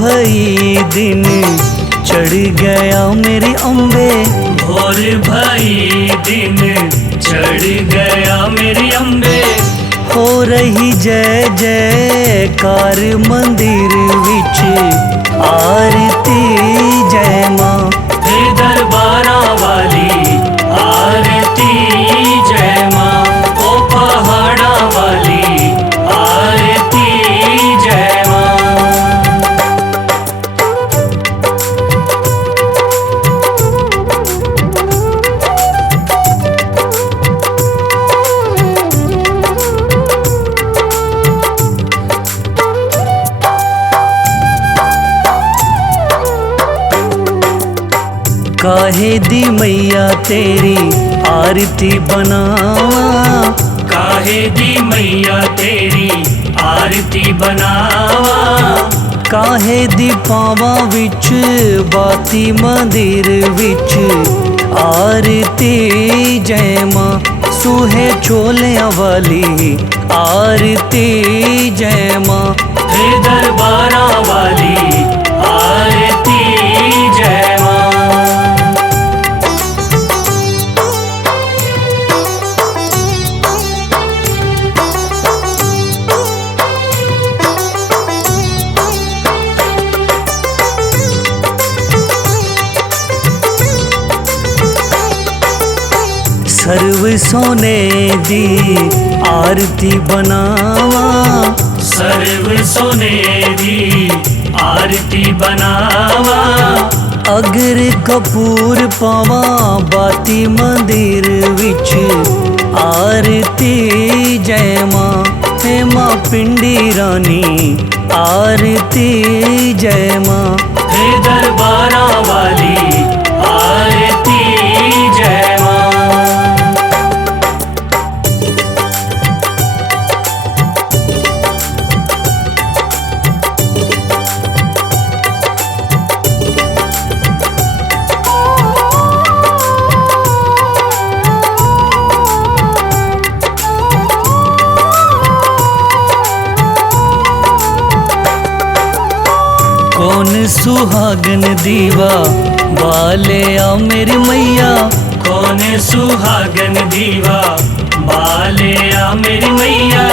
भई दिन चढ़ गया मेरी अम्बे। भोर भई दिन चढ़ गया मेरी अम्बे। हो रही जय जयकार मंदिर विच आरती जय माँ। हे दरबारा वाली आरती जय माँ। ओ पहाड़ा वाली आरती जय माँ। काहे दी मैया तेरी आरती बनावा। काहे दी मैया तेरी आरती बनावा। काहे दी पावा विच बाती मंदिर विच आरती जय माँ। सूहे चोलियां वाली आरती जय माँ। हे दरबारा वाली आरती जय माँ। सर्व सोने दी आरती बनावा। सर्व सोने दी आरती बनावा। अगर कपूर पावा बाती मंदिर विच आरती जय माँ। हे माँ पिंडी रानी आरती जय माँ। हे दरबारा वाली आरती जय माँ। कौन सुहागन दीवा बाले आ मेरी मैया। कौन सुहागन दीवा बाले आ मेरी मैया।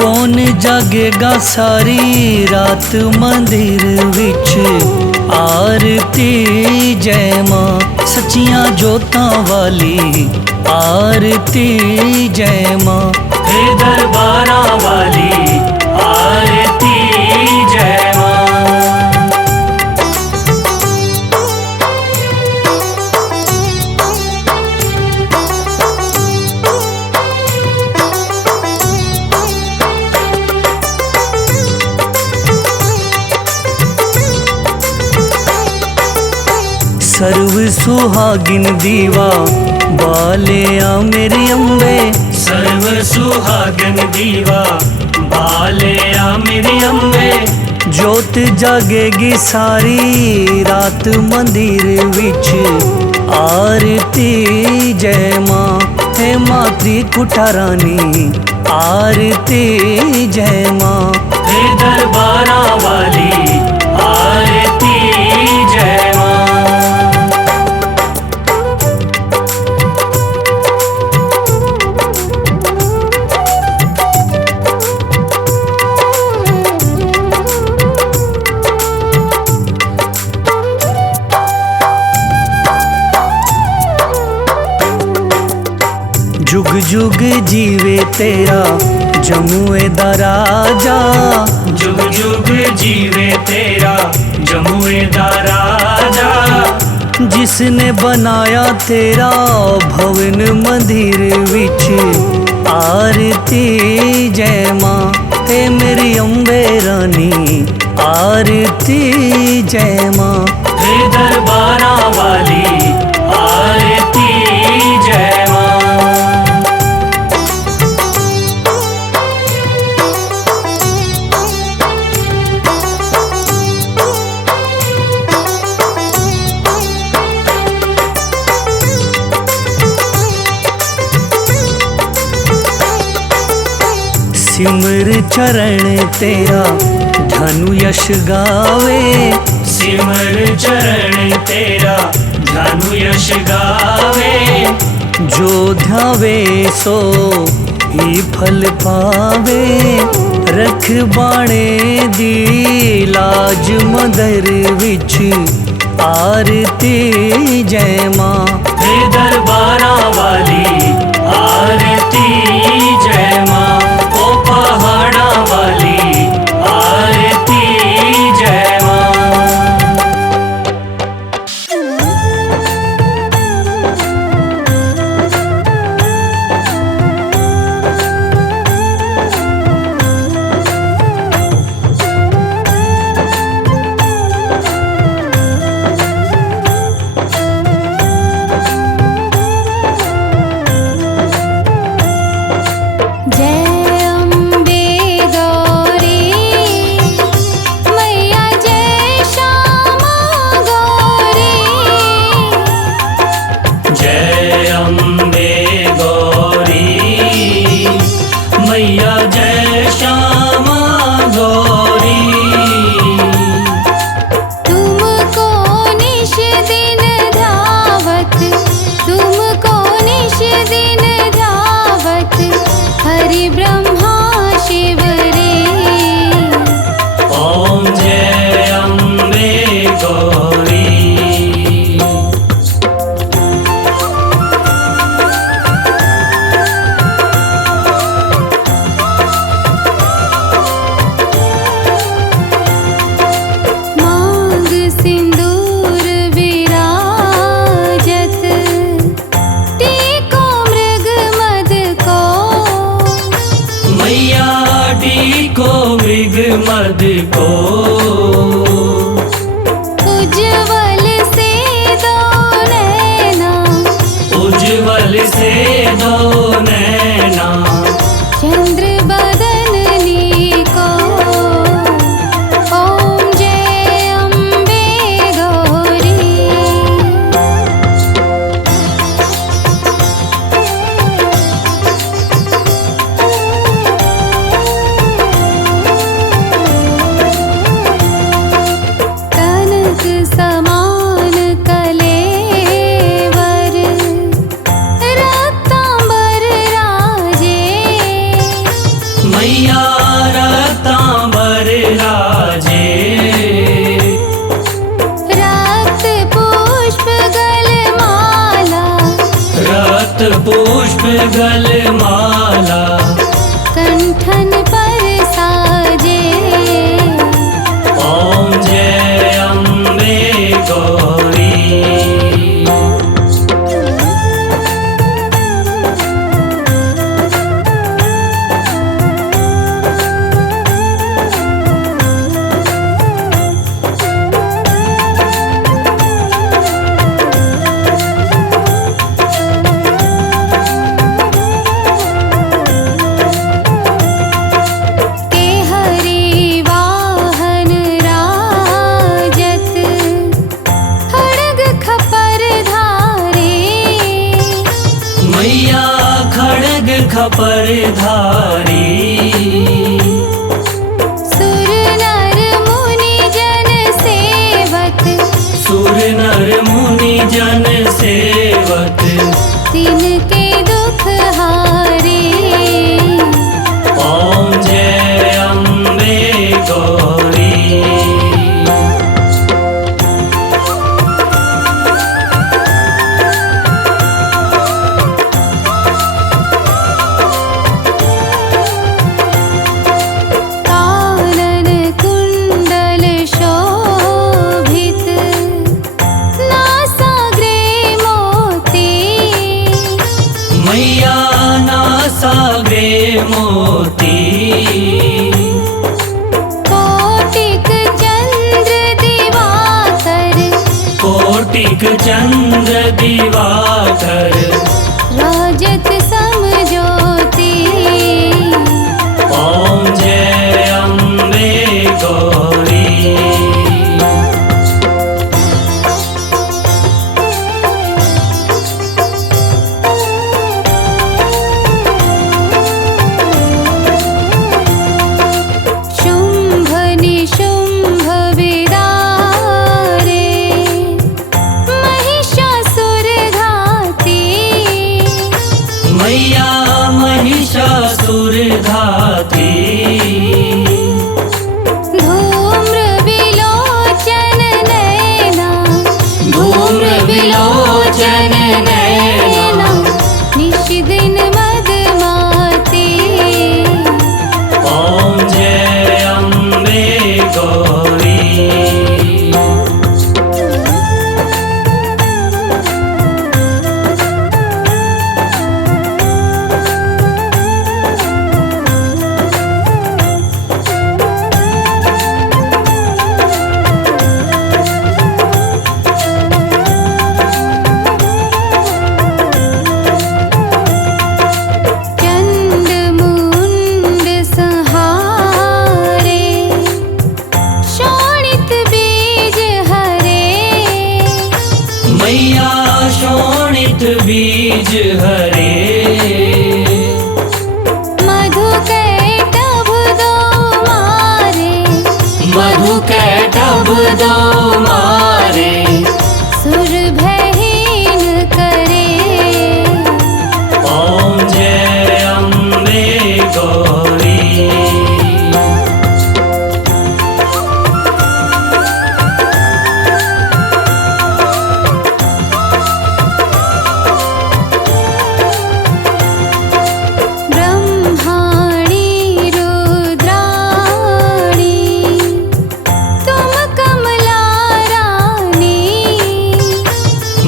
कौन जागेगा सारी रात मंदिर विच आरती जय माँ। सच्चियां जोतां वाली आरती जय माँ। हे दरबारा वाली आरती जय माँ। सर्व सुहागिन दीवा बाले आ मेरी अम्बे। सर्व सुहागन दीवा बाले आ मेरी अम्बे। जोत जागेगी सारी रात मंदिर विच आरती जय माँ। हे माँ त्रिकुटा रानी आरती जय माँ। हे दरबारा वाली आरती जय माँ। जुग जुग जीवे तेरा जमुए दा राजा। जुग जुग जीवे तेरा जमुए दा राजा। जिसने बनाया तेरा भवन मंदिर विच आरती जय माँ। हे मेरी अम्बे रानी आरती जय माँ। हे दरबारा वाली आरती जय माँ। सिमर चरण तेरा धनु यश गावे। सिमर चरण तेरा धनु यश गावे। जो ध्यावे सो ही फल पावे। रख बाणे दी लाज मदर विच आरती जय मां। हे दरबारा वाली आरती जय मां। ओ पहाड़ा वाली आरती जय मां। जय अम्बे गौरी मैया जय श्यामा गौरी। जय अम्बे गौरी मैया जय श्यामा गौरी। तुमको निश दिन ध्यावत, तुमको निश दिन ध्यावत हरि ब्रह्मा शिव रे। ओम जय अम्बे गौरी। मांग सिंदूर विराजत, टीको मृग मद को। मैया टीको मृग मद को। उज्ज्वल से दो नैना, उज्ज्वल से दो नैना। चंद्र बदननी को। ओम जय अम्बे गौरी। कनक समान कलेवर, रत्तांबर राजे। मैया रतांबर राजे। रक्त पुष्प गलमाला, रत पुष्प गलमाला। कंठन पर साजे। ओम जय अम्बे गौरी। के हरि वाहन राजत, खड्ग खपर धारे। मैया खड्ग खपर धारी। सुर नर मुनि जन सेवक, सुर नर मुनि जन सेवक। तिनके दुख हारे। ओम जय अम्बे गौरी। कानन कुंडल शोभित, नासाग्रे मोती। मैया नासाग्रे मोती। कोटिक चंद्र दिवाकर, कोटिक चंद्र दिवाकर। राजत सम ज्योति। ओम जय अम्बे गौरी। विलोचन नैना निश दिन मदमाती। ओम जय अम्बे गौरी। मैया शोणित बीज हरे। मधु कैटभ दो मारे। मधु कैटभ दो मारे। सुर भयहीन करे। ओम जय अम्बे गौरी।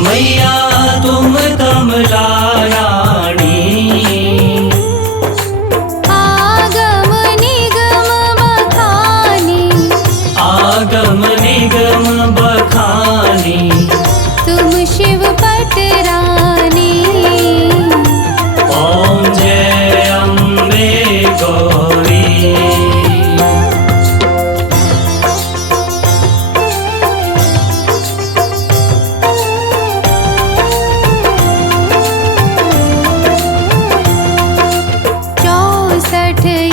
मैया तुम कमला रानी। आगम निगम बखानी। आगम निगम बखानी। तुम शिव पटरानी। ओम जय अम्बे गौरी।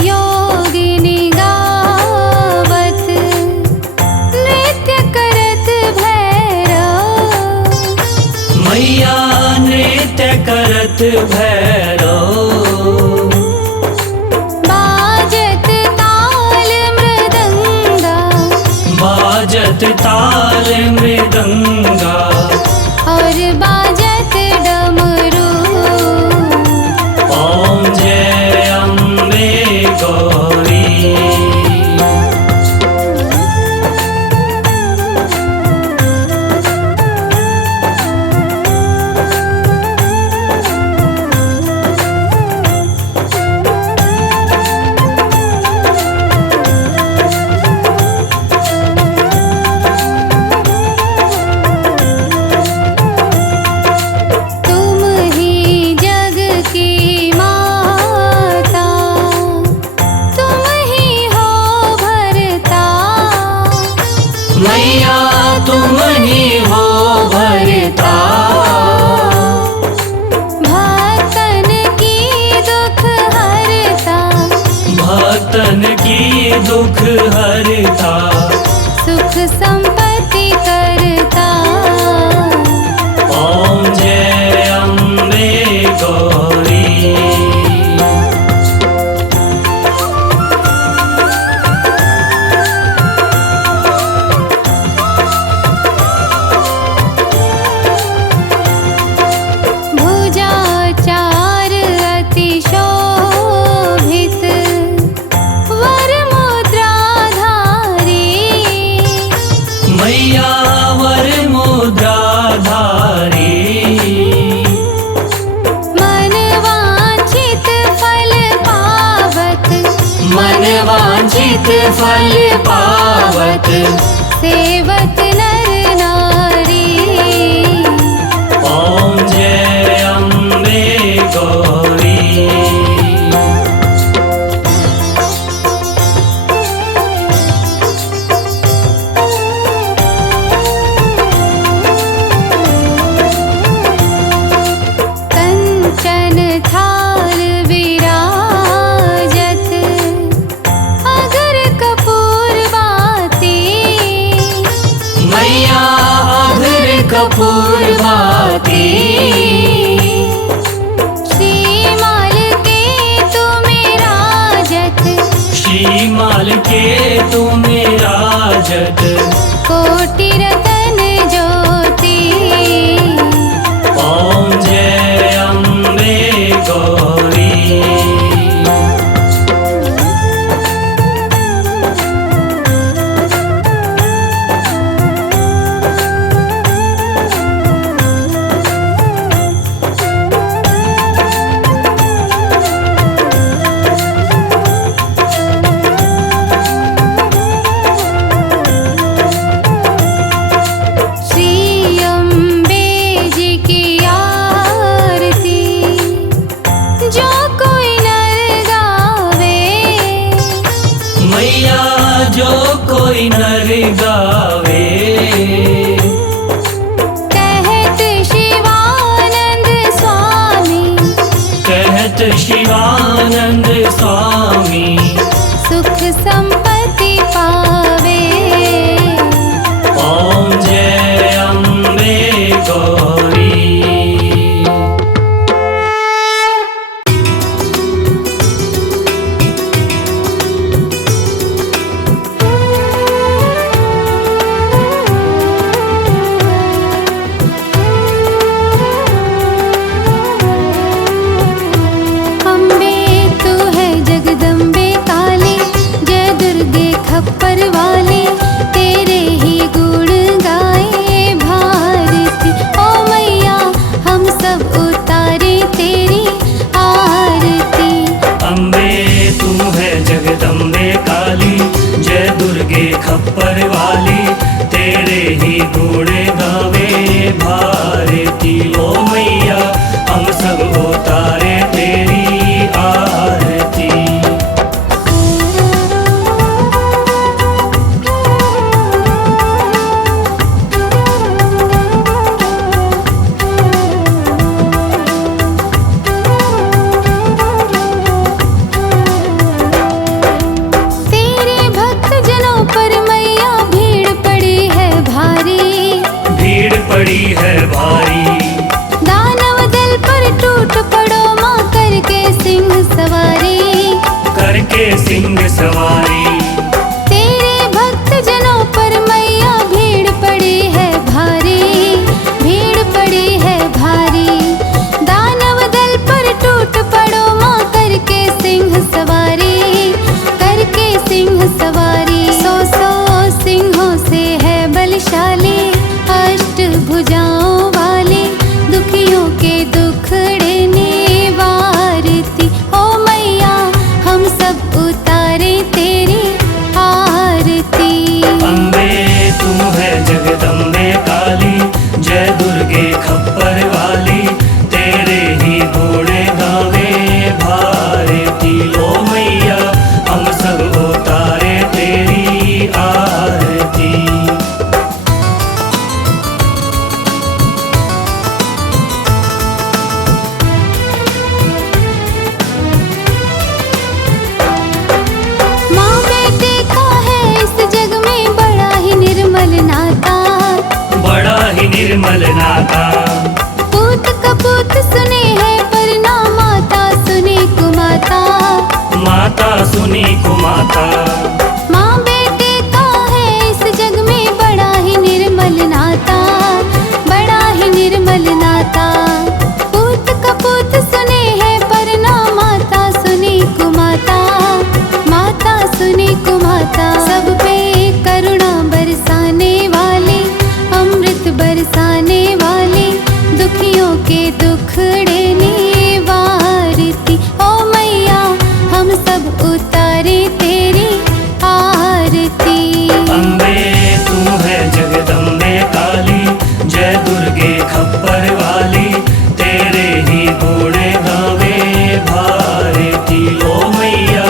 योगिनी गावत नृत्य करत भैरव। मैया नृत्य करत भैरव। बाजत ताल मृदंगा। बाजत ताल मृदंगा। और बाजत डमरू। ओम जय अम्बे गौरी। तुम ही जग की माता। तुम ही हो भरता। मैया तुम ही हो भरता। भक्तन की दुख हरता। भक्तन की दुख हरता। सुख संपत्ति करता। ओम जय अम्बे गौरी। भुजाचार अति शोभित वर मुद्राधारी। मैया वर मुद्राधारी। मन वांछित फल पावत। मन वांछित फल पावत। सेवत नर नारी। ओम जय अम्बे गौरी। कंचन थाल विराजत अगर कपूर बाती। मैया अघर कपूर बाती। श्रीमाल के तुम्हें राजत। श्रीमाल के तुम्हें राजत। कोटि रतन ज्योति। मैया जो कोई नर गावे, कहत शिवानंद स्वामी, कहत शिवानंद स्वामी, सुख संपत्ति पावे। ओम जय अम्बे गौरी। अम्बे तू है जगदम्बे काली, जय दुर्गे खप्पर वाली, तेरे ही गुण गाए भारती। ओ मैया हम सब उतारे तेरी आरती। अम्बे तू है जगदम्बे काली, जय दुर्गे खप्पर वाली, तेरे ही गुण गावे भारती। ओ मैया हम सब उतारे तेरी आरती। तेरे भक्त जनों पर मैया भीड़ पड़ी है भारी, भीड़ पड़ी है भारी, दानव दल पर टूट पड़ो माँ करके सिंह सवारी, करके सिंह सवारी। तेरे भक्त जनों पर मैया भीड़ पड़ी है भारी, भीड़ पड़ी है भारी, दानव दल पर टूट पड़ो माँ करके सिंह सवारी, करके सिंह सवारी। सौ सौ सिंहों से है बलशाली, अष्ट भुजाओं वाली, दुखियों के दुखड़े निवारती। ओ मैया हम सब उतारे तेरी आरती। अम्बे तू है जगदम्बे काली, जय दुर्गे खप्पर वाली, तेरे ही गुण गावे भारती। ओ मैया हम सब उतारे तेरी आरती। माँ बेटे का है इस जग में बड़ा ही निर्मल नाता, बड़ा ही निर्मल नाता, पूत कपूत सुने है पर ना माता सुने कुमाता, माता सुनी कुमाता। माँ बेटे का है इस जग में बड़ा ही निर्मल नाता, बड़ा ही निर्मल नाता, पूत कपूत सुने है पर ना माता सुनी कुमाता, माता सुनी कुमाता। सब पे करुणा बरसाने वाली, अमृत बरसाने वाली, दुखियों के दुखड़े निवारती। ओ मैया हम सब उतारे तेरी आरती। अम्बे तू है जगदम्बे काली, जय दुर्गे खप्पर वाली, तेरे ही गुण गावे भारती। ओ मैया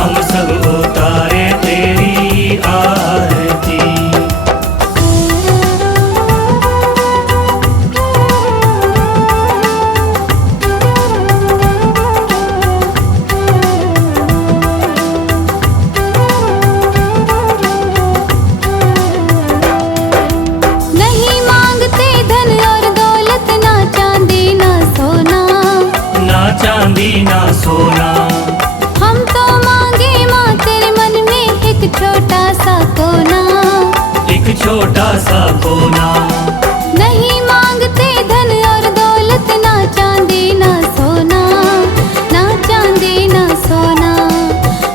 हम सब उतारे तेरी आरती। नहीं मांगते धन और दौलत, ना चांदी ना सोना, ना चांदी ना सोना, हम तो मांगे माँ तेरे मन में एक छोटा सा कोना, एक छोटा सा कोना। नहीं मांगते धन और दौलत, ना चांदी ना सोना, ना चांदी ना सोना,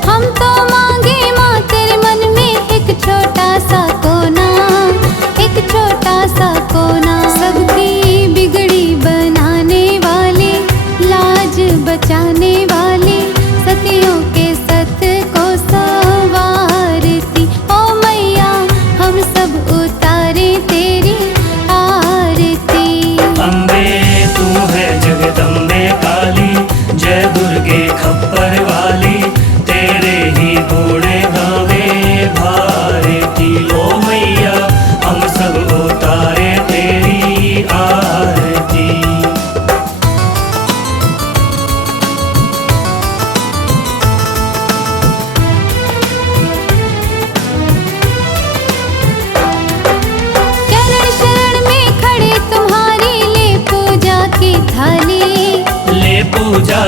हम तो मांगे माँ तेरे मन में एक छोटा सा कोना, एक छोटा सा कोना। सबकी बिगड़ी बनाने वाले, लाज बचाने वाले,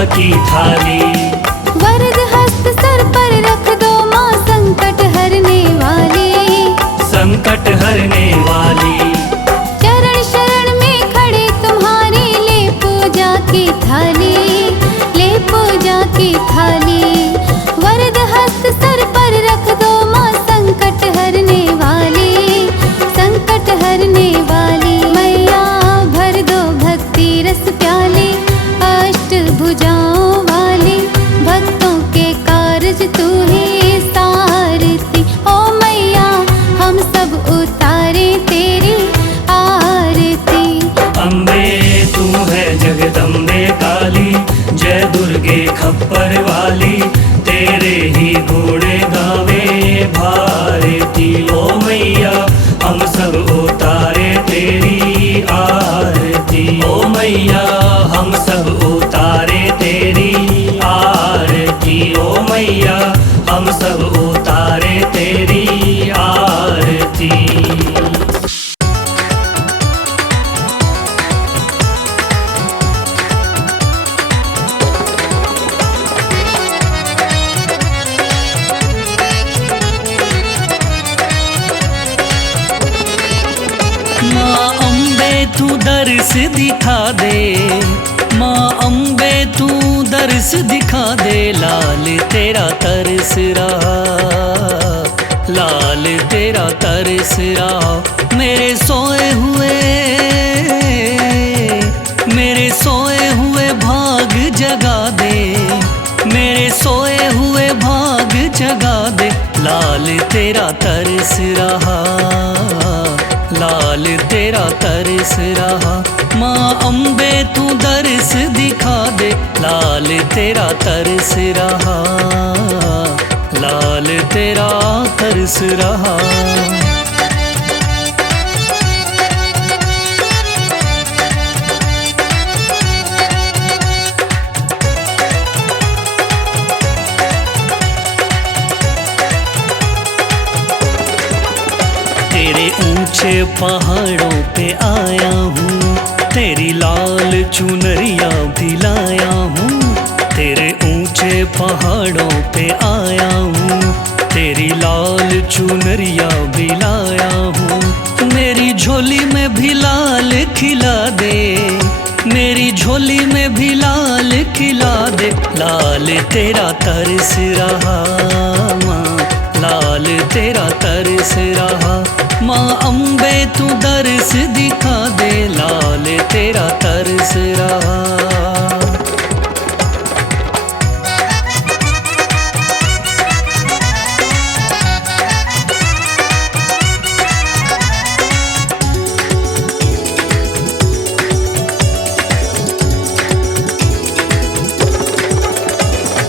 की थाली। वरद हस्त सर पर रख दो माँ संकट हरने वाली, संकट हरने वाली। चरण शरण में खड़े तुम्हारी ले पूजा की थाली, ले पूजा की थाली। वरद हस्त सर पर रख दो माँ संकट हरने वाली, संकट हरने वाली। मैया भर दो भक्ति रस प्याले, अष्ट भुजाओं वाली, भक्तों के कारज तू ही सारती। ओ मैया हम सब उतारे तेरी आरती। अम्बे तू है जगदम्बे काली, जय दुर्गे खप्पर वाली, तेरे ही घोड़े गावे भारती। ओ मैया हम सब उतारे तेरी आरती। ओ मैया हम सब उतारे तेरी आरती। ओ मैया हम सब उतारे तेरी आरती। माँ अम्बे तू दर्श दिखा दे, माँ अम्बे तू दर्श दिखा दे। लाल तेरा तरस रहा, लाल तेरा तरस रहा। मेरे सोए हुए, मेरे सोए हुए भाग जगा दे, मेरे सोए हुए भाग जगा दे। लाल तेरा तरस रहा, लाल तेरा तरस रहा। माँ अम्बे तू दर्श दिखा दे, लाल तेरा तरस रहा, लाल तेरा तरस रहा। तेरे ऊंचे पहाड़ों पे आया हूँ, तेरी लाल चुनरिया भी लाया हूँ। तेरे ऊंचे पहाड़ों पे आया हूँ, तेरी लाल चुनरिया भी लाया हूँ। मेरी झोली में भी लाल खिला दे, मेरी झोली में भी लाल खिला दे। लाल तेरा तरस रहा माँ, लाल तेरा तरस रहा। माँ अम्बे तू दर्श दिखा दे, लाल तेरा तरस रहा।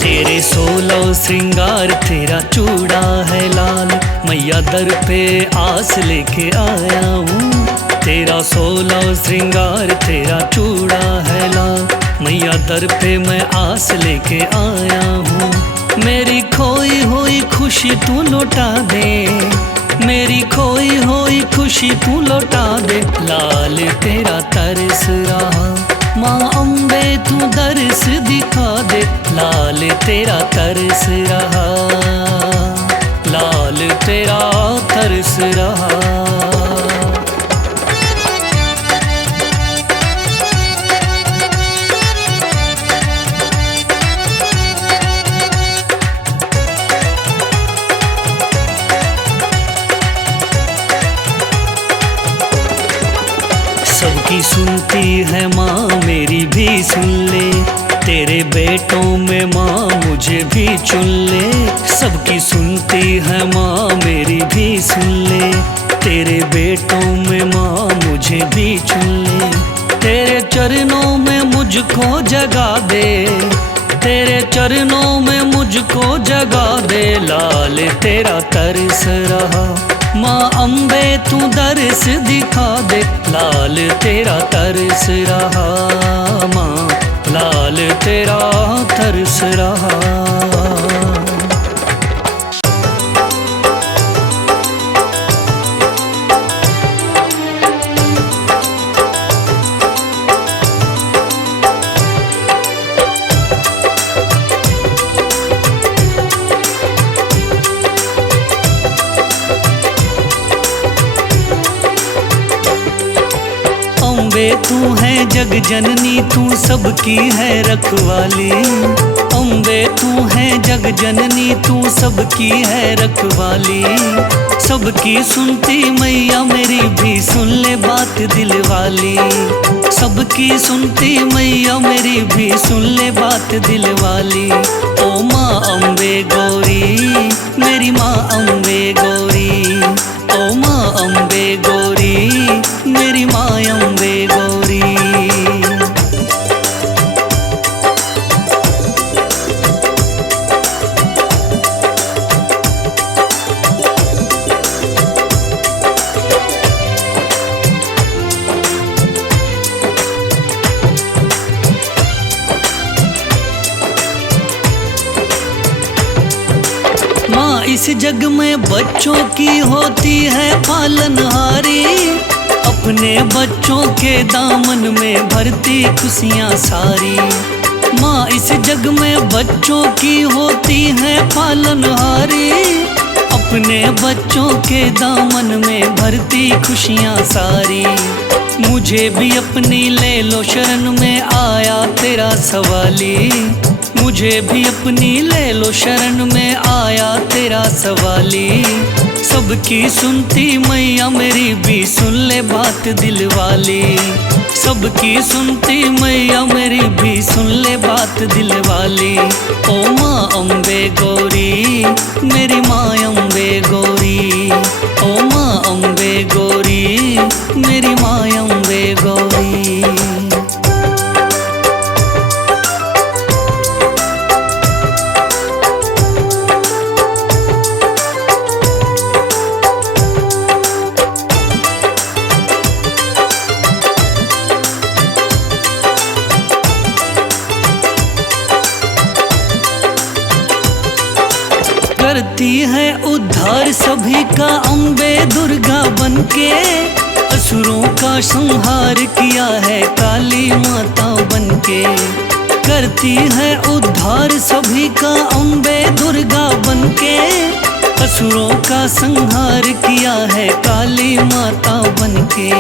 तेरे 16 श्रृंगार तेरा चूड़ा है लाल, मैया दर पे आस लेके आया हूँ। तेरा 16 श्रृंगार तेरा चूड़ा है लाल, मैया दर पे मैं आस लेके आया हूँ। मेरी खोई हुई खुशी तू लौटा दे, मेरी खोई हुई खुशी तू लौटा दे। लाल तेरा तरस रहा माँ अम्बे तू दर्श दिखा दे, लाल तेरा तरस रहा, लाल तेरा तरस रहा। सबकी सुनती है माँ मेरी भी सुन ले, तेरे बेटों में माँ मुझे भी चुन ले। सबकी सुनती है माँ मेरी भी सुन ले, तेरे बेटों में माँ मुझे भी चुन ले। तेरे चरणों में मुझको जगा दे, तेरे चरणों में मुझको जगा दे। लाल तेरा तरस रहा माँ अम्बे तू दर्श दिखा दे, लाल तेरा तरस रहा माँ, लाल तेरा तरस रहा। अम्बे तू है जग जननी, तू सबकी है रखवाली। अम्बे तू है जग जननी, तू सबकी है रखवाली। सबकी सुनती मैया मेरी भी सुन ले बात दिल वाली। सबकी सुनती मैया मेरी भी सुन ले बात दिल वाली। ओ माँ अम्बे गौरी, मेरी माँ अम्बे गौरी। ओ माँ अम्बे गौरी, मेरी माँ अम्बे गौरी। माँ इस जग में बच्चों की होती है पालनहारी। अपने बच्चों के दामन में भरती खुशियाँ सारी। माँ इस जग में बच्चों की होती है पालनहारी। अपने बच्चों के दामन में भरती खुशियाँ सारी। मुझे भी अपनी ले लो शरण में आया तेरा सवाली। मुझे भी अपनी ले लो शरण में आया तेरा सवाली। सबकी सुनती मैया मेरी भी सुन ले बात दिल वाली। सबकी सुनती मैया मेरी भी सुन ले बात दिल वाली। ओ माँ अम्बे गौरी, मेरी माँ अम्बे गौरी। ओ माँ अम्बे गौरी, मेरी माँ अम्बे गौरी। करती है उद्धार सभी का अम्बे दुर्गा बनके। असुरों का संहार किया है काली माता बनके। करती है उद्धार सभी का अम्बे दुर्गा बनके। असुरों का संहार किया है काली माता बनके।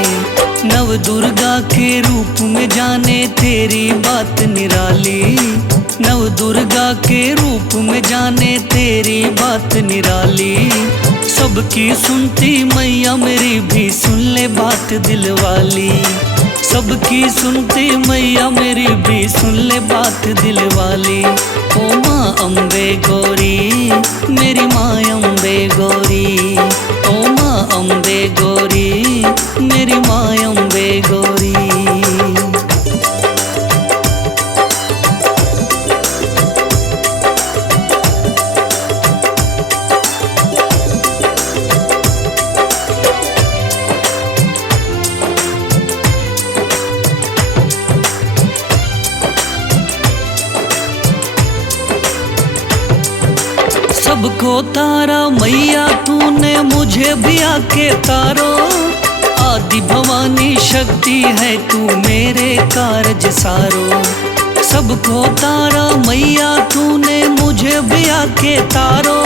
नव दुर्गा के रूप में जाने तेरी बात निराली। नव दुर्गा के रूप में जाने तेरी बात निराली। सबकी सुनती मैया मेरी भी सुन ले बात दिल वाली। सबकी सुनती मैया मेरी भी सुन ले बात दिल वाली। ओ माँ अम्बे गौरी, मेरी माँ अम्बे गौरी। ओ माँ अम्बे गौरी, मेरी माँ अम्बे गौरी। सबको तारा मैया तूने मुझे भी आके तारो। आदि भवानी शक्ति है तू मेरे कारज सारो। सबको तारा मैया तूने मुझे भी आके तारो।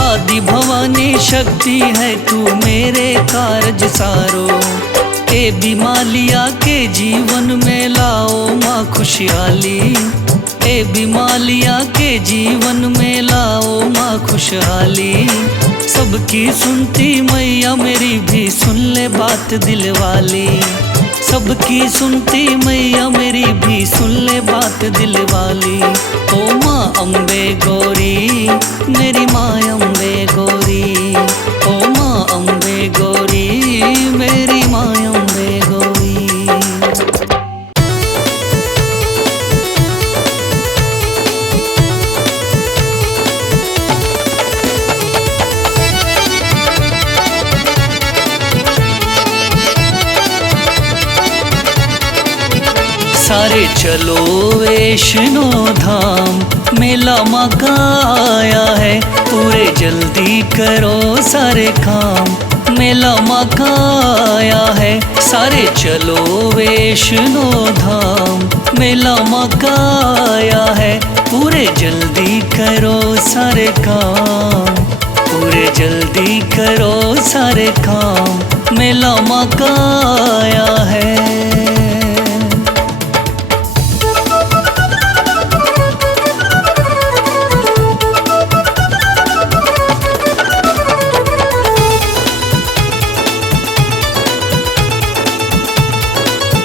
आदि भवानी शक्ति है तू मेरे कारज सारो। ए बीमालिया के जीवन में लाओ माँ खुशहाली। ए बीमालिया के जीवन में लाओ माँ खुशहाली। सबकी सुनती मैया मेरी भी सुन ले बात दिल वाली। सबकी सुनती मैया मेरी भी सुन ले बात दिल वाली। ओ माँ अम्बे गौरी, मेरी माँ अम्बे गौरी। ओ माँ अम्बे गौरी, मेरी माँ अम्बे गौरी। सारे चलो वैष्णो धाम, मेला माँ का आया है। पूरे जल्दी करो सारे काम, मेला माँ का आया है। सारे चलो वैष्णो धाम, मेला माँ का आया है। पूरे जल्दी करो सारे काम, पूरे जल्दी करो सारे काम, मेला माँ का आया है।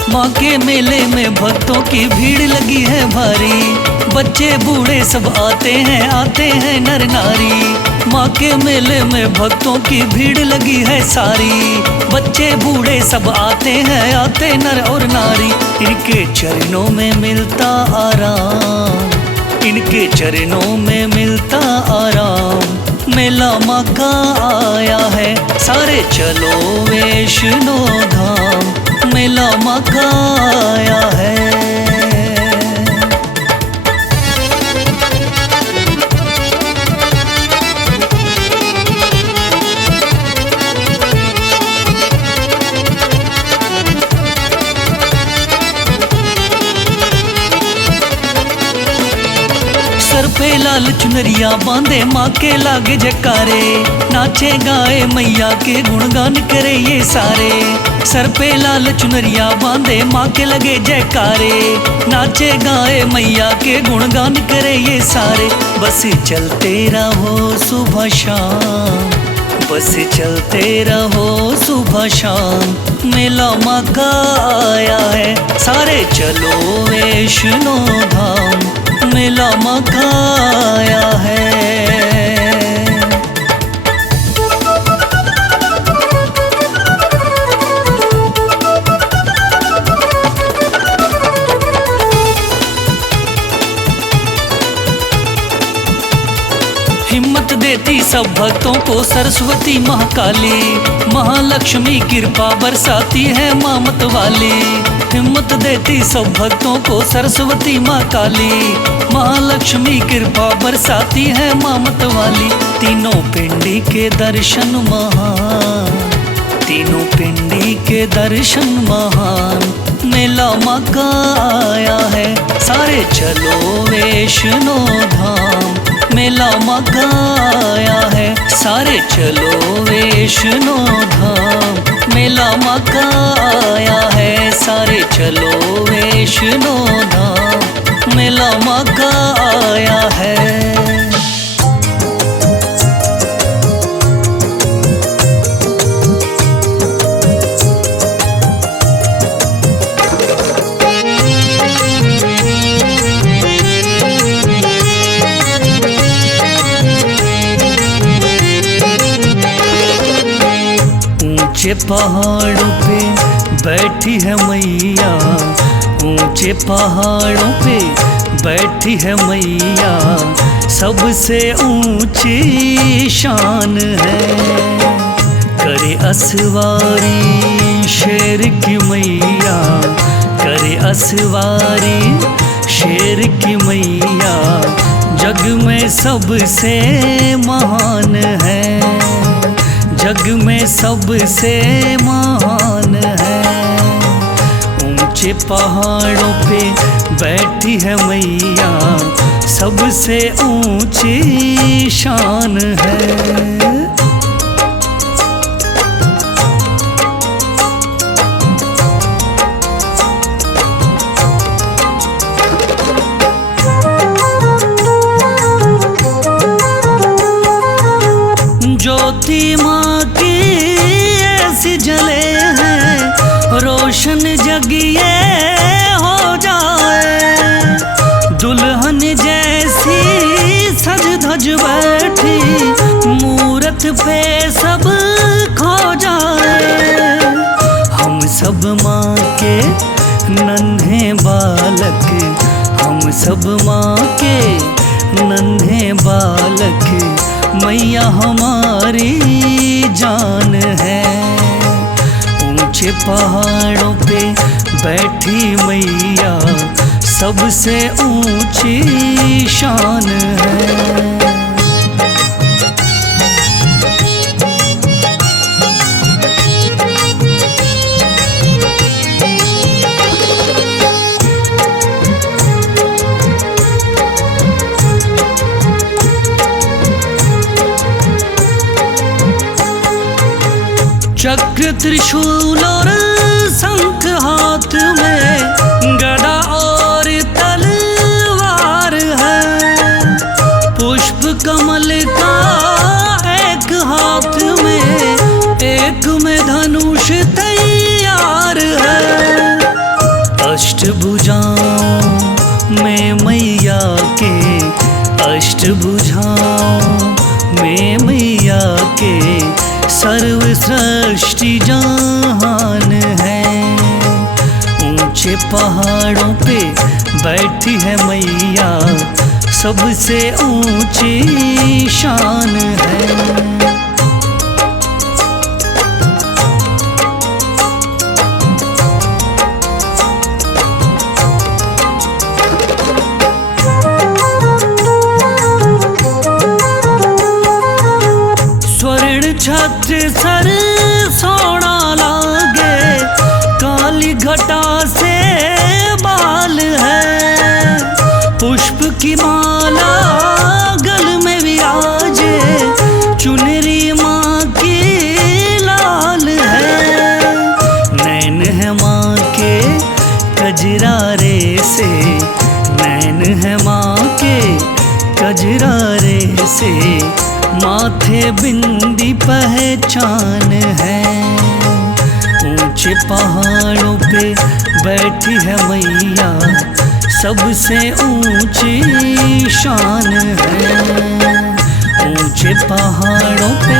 माँ के मेले में भक्तों की भीड़ लगी है भारी, बच्चे बूढ़े सब आते हैं नर नारी। माँ के मेले में भक्तों की भीड़ लगी है सारी, बच्चे बूढ़े सब आते हैं नर और नारी। इनके चरणों में मिलता आराम, इनके चरणों में मिलता आराम। मेला माँ का आया है, सारे चलो वैष्णो धाम। मेला माँ का आया है। सर पे लाल चुनरिया बांधे माँ के लागे जकारे, नाचे गाए मैया के गुणगान करे ये सारे। सर पे लाल चुनरिया बांधे माँ के लगे जयकारे, नाचे गाए मैया के गुणगान करे ये सारे। बस चलते रहो सुबह शाम, बस चलते रहो सुबह शाम। मेला माँ का आया है, सारे चलो वैष्णो धाम। मेला माँ का आया है। हिम्मत देती सब भक्तों को सरस्वती महाकाली, महालक्ष्मी कृपा बरसाती है माँ मतवाली। हिम्मत देती सब भक्तों को सरस्वती महाकाली, महालक्ष्मी कृपा बरसाती है माँ मतवाली। तीनों पिंडी के दर्शन महान, तीनों पिंडी के दर्शन महान। मेला माँ का आया है, सारे चलो वैष्णो धाम। मेला माँ का आया है, सारे चलो वैष्णो धाम। मेला माँ का आया है, सारे चलो वैष्णो धाम। मेला माँ का आया है। ऊंचे पहाड़ों पे बैठी है मैया, ऊंचे पहाड़ों पे बैठी है मैया। सबसे ऊंची शान है, करे असवारी शेर की मैया, करे असवारी शेर की मैया। जग में सबसे महान है, जग में सबसे महान है। ऊंचे पहाड़ों पे बैठी है मैया, सबसे ऊंची शान है। ज्योति माँ की ऐसी जले हैं, रोशन जग ये हो जाए। दुल्हन जैसी सज धज बैठी, मूरत पे सब खो जाए। हम सब माँ के नन्हे बालक, हम सब माँ के नन्हे बालक। मैया हमारी जान है, ऊंचे पहाड़ों पे बैठी मैया, सबसे ऊंची शान है। चक्र त्रिशूल और शंख हाथ में, गदा और तलवार है। पुष्प कमल का एक हाथ में, एक में धनुष तैयार है। अष्टभुजाओं में मैया के, अष्टभुजाओं में मैया के सर्व सृष्टि जहान है। ऊंचे पहाड़ों पे बैठी है मैया, सबसे ऊंची शान है। छत्र सर सोना लागे, काली घटा से बाल है। पुष्प की माला गल में विराजे, चुनरी माँ की लाल है। नैन है माँ के कजरारे से, नैन है माँ के कजरारे से, माथे बिंदी पहचान है। ऊंचे पहाड़ों पे बैठी है मैया, सबसे ऊंची शान है। ऊंचे पहाड़ों पे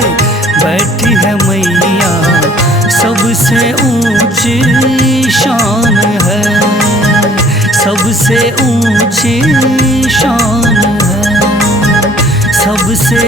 बैठी है मैया, सबसे ऊंची शान है। सबसे ऊंची शान है, सबसे